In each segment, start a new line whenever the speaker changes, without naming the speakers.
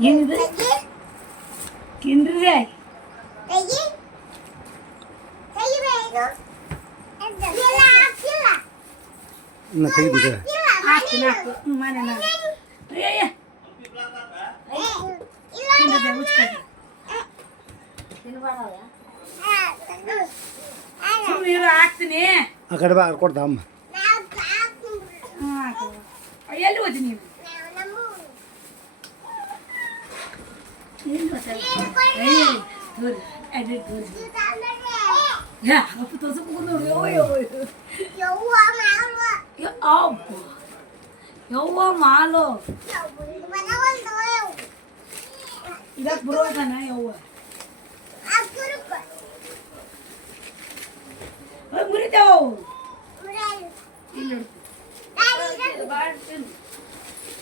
இன்று இன்று என்ன செய்யுது అక్కడ బాగా కొడతాం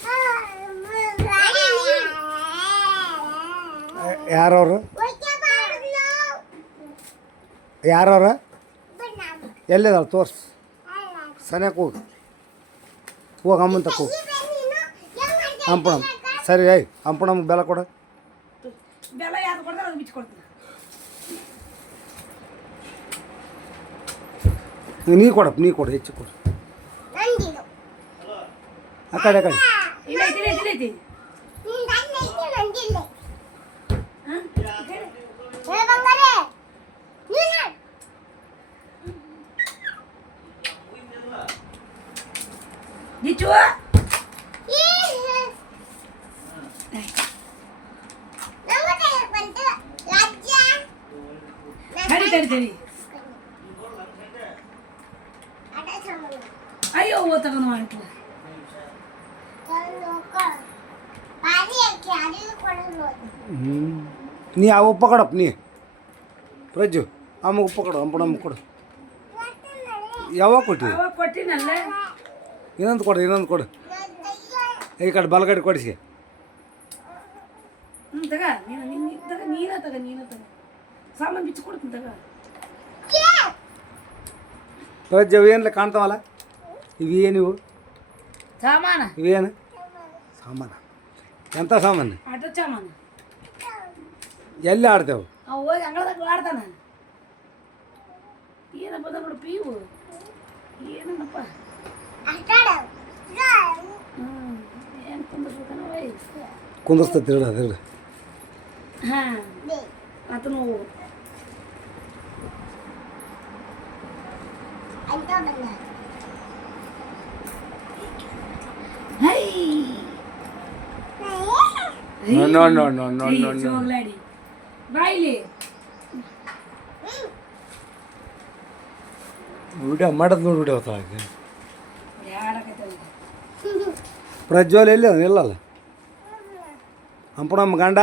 Ah!
ಯಾರವ್ರು? ಯಾರವ್ರ? ಎಲ್ಲಿದಾವ ತೋರ್ಸ್. ಸನ್ಯಾಕ ಹೋಗಿ. ಹೋಗಮ್ಮಂತ ತಕ್ಕ ಹೋಗಿ ಹಂಪಣಮ್ಮ. ಸರಿ ಐ ಹಂಪಣಮ್ಮಗೆ ಬೆಲ ಕೊಡು.
ಬೆಲ ಯಾರು ಕೊಡ್ತಾರೆ ಅದು ಬಿಚ್ಕೊಡ್ತೀನಿ.
ನೀ ಕೊಡಪ್ಪ ನೀ ಕೊಡು ಹೆಚ್ಚು ಕೊಡು. ಆ ಕಡೆ ಆ ಕಡೆ
ಇಲ್ಲ ಐತಿ ಇಲ್ಲ ಐತಿ, ಇಲ್ಲ ಐತಿ ಹಾಂ ನಿಚ್ಚು ತಡಿ ತಡಿ ತಡಿ ಅಯ್ಯೋ ಓ ತಗೊಂಡು
ಅಂಟು ನೀ ಆ ಉಪ್ಪ ಕೊಡಪ್ಪ ನೀ. ಪ್ರಜ್ಜು ಅಮ್ಮ ಉಪ್ಪ ಕೊಡು ಅಮ್ಮ ಕೊಡು. ಯಾವಾಗ ಕೊಟ್ಟಿ
ಕೊಟ್ಟಿನಲ್ಲ?
ಇನ್ನೊಂದು ಕೊಡು ಇನ್ನೊಂದು ಕೊಡು ಈ ಕಡೆ ಬಲಗಡೆ ಕೊಡಿಸಿ
ಹ್ಞೂ ತಗ ನೀನು ನಿನ್ನ ತಗ ನೀನ ತಗ ನೀನ ತಗ ಸಾಮಾನು ಬಿಚ್ಚಿ ಕೊಡ್ತೀನಿ ತಗ
ಪ್ರಜ್ಜು ಅವು ಏನಿಲ್ಲ ಕಾಣ್ತಾವಲ್ಲ ಇವೇನಿವು
ಸಾಮಾನ
ಇವೇನು ಸಾಮಾನು ಎಂಥ ಸಾಮಾನು
ಆಟೋ ಸಾಮಾನು
ಎಲ್ಲಿ ಆಡ್ತೇವೆ
ಅವು ಹೋಗಿ ಅಂಗಳದಾಗ ಆಡ್ತಾನ ಏನಪ್ಪ ನೋಡು ಪೀವು ಏನಪ್ಪ
ಕುಂದಿರ್ತೈತಿ ಹೇಳು ಅದು
ಹಾಂ. ಆತ ನೋವು. Hi.
No no no no no no no.
ಜೋಗ್ಲಾಡಿ ಬಾಯ್ಲಿ
ವಿಡಿಯೋ ಮಾಡೋದು ನೋಡಿ ವಿಡಿಯೋ ಹೊತ್ತಾಗ ಪ್ರಜ್ವಲ್ ಎಲ್ಲಿ ಇಲ್ಲಲ್ಲ ಹಂಪಣಮ್ಮ ಗಂಡ?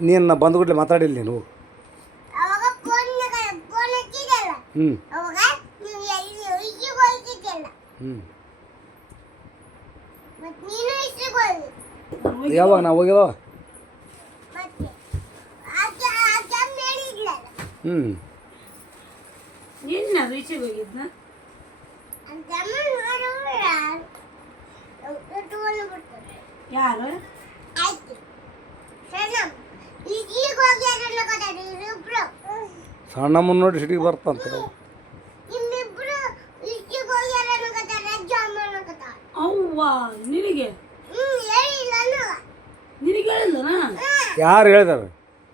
ನೀನು ಬಂದ್ಬಿಡ್ಲಿ ಮಾತಾಡಿಲ್ಲ ನೀನು? ಹ್ಞೂ ಹ್ಞೂ ಯಾವಾಗ ನಾವು ಹೋಗಿದವ? ಹ್ಞೂ
ನಿನ್ನ ರುಚಿಗೆ ಹೋಗಿದ್ನ ಯಾರು?
ಆಯ್ತು ಸಣ್ಣ
ನೋಡಿ ಸಿಟಿಗೆ ಬರ್ತಂತ
ಅವ್ವ ನಿನಗೆ? ನಿನಗೆ ಹೇಳಿಲ್ಲನಾ
ಯಾರು ಹೇಳಿದಾರೆ?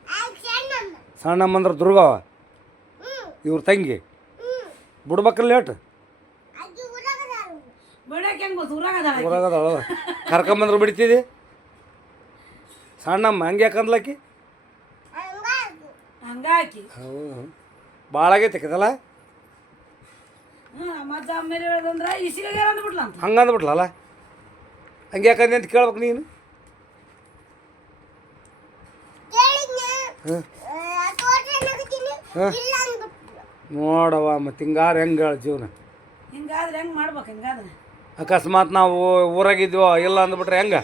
ಆಯ್ತು ಸಣ್ಣಮ್ಮ
ಸಣ್ಣಮ್ಮಂದ್ರ ದುರ್ಗವ? ಇವ್ರ ತಂಗಿ? ಬಿಡ್ಬೇಕಲ್ಲ ಲೇಟ್
ಊರಾಗದ
ಕರ್ಕೊಂಬಂದ್ರೆ ಬಿಡ್ತಿದ್ದಿ ಸಣ್ಣಮ್ಮ ಹಂಗೆ
ಯಾಕಂದ್ಲಾಕಿ
ಹಂಗಾಕಿ.
ಹೌದು. ಭಾಳ ಆಗೈತೆ ಕದಲ್ಲ
ಅಂತ?
ಹಂಗೆ ಅಂದ್ಬಿಟ್ಲಲ್ಲ ಹಂಗೆ ಯಾಕಂದೆ ಅಂತ ಕೇಳ್ಬೇಕು ನೀನು? ಹಾಂ. ಹಾಂ.
ಇಲ್ಲ ಅಂದ್ಬಿಟ್ಲು
ನೋಡವ ಮತ್ತು ಹಿಂಗಾರು ಹೆಂಗೆ ಹೇಳ ಜೀವನ?
ಹಿಂಗಾದ್ರೆ ಹೆಂಗೆ ಮಾಡ್ಬೇಕು ಹಿಂಗಾದ್ರೆ?
ಅಕಸ್ಮಾತ್ ನಾವು ಊರಾಗಿದ್ವೋ ಇಲ್ಲ ಅಂದ್ಬಿಟ್ರೆ ಹೆಂಗೆ?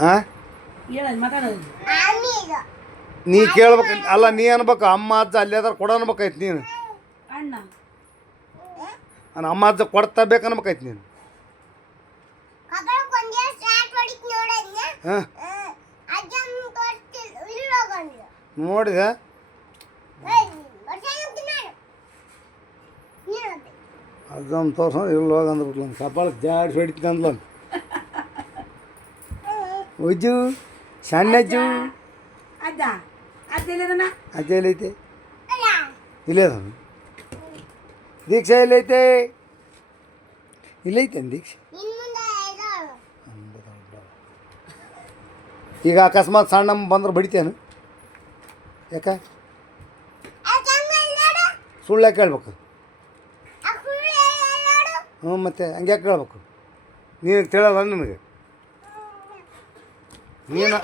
ಹಾಂ ನೀ ಕೇಳ್ಬೇಕು ಅಲ್ಲ ನೀ ಅನ್ಬೇಕು ಅಮ್ಮ ಅಜ್ಜ ಅಲ್ಲೇ ಅದಾರ ಕೊಡ ಅನ್ಬೇಕಾಯ್ತು ನೀನು.
ಅಣ್ಣ.
ನಾನು ಅಮ್ಮ ಅಜ್ಜ ಕೊಡ್ತಾ ಬೇಕನ್ಬೇಕಾಯ್ತು ನೀನು. ಹಾಂ ನೋಡಿದೆ? ಅದೊಂದು ತೋರ್ಸ ಇಲ್ಲಿ ಹೋಗಿ ಅಂದ್ಬಿಟ್ಲ ಕಪಾಳಕ್ಕೆ ಜಾಡ್ಸಿ ಹೊಡಿತೀನಿ ಅಂದ್ಲ ಉಜ್ಜು ಸಣ್ಣಜ್ಜು.
ಅಜ್ಜ ಅಜ್ಜ
ಎಲ್ಲೈತೆ ಇಲ್ಲೇ ಅದ ದೀಕ್ಷಾ ಎಲ್ಲೈತೆ ಇಲ್ಲೈತೆ ದೀಕ್ಷೆ? ಈಗ ಅಕಸ್ಮಾತ್ ಸಣ್ಣ ಬಂದ್ರೆ ಬಡಿತೇನು? ಯಾಕ? ಸುಳ್ಳು ಯಾಕೆ ಹೇಳ್ಬೇಕು ಹ್ಞೂ ಮತ್ತೆ ಹಂಗೆ ಕೇಳ್ಬೇಕು. ನೀನು ತಿಳಿಯೋದ ನಿಮಗೆ. ನೀನು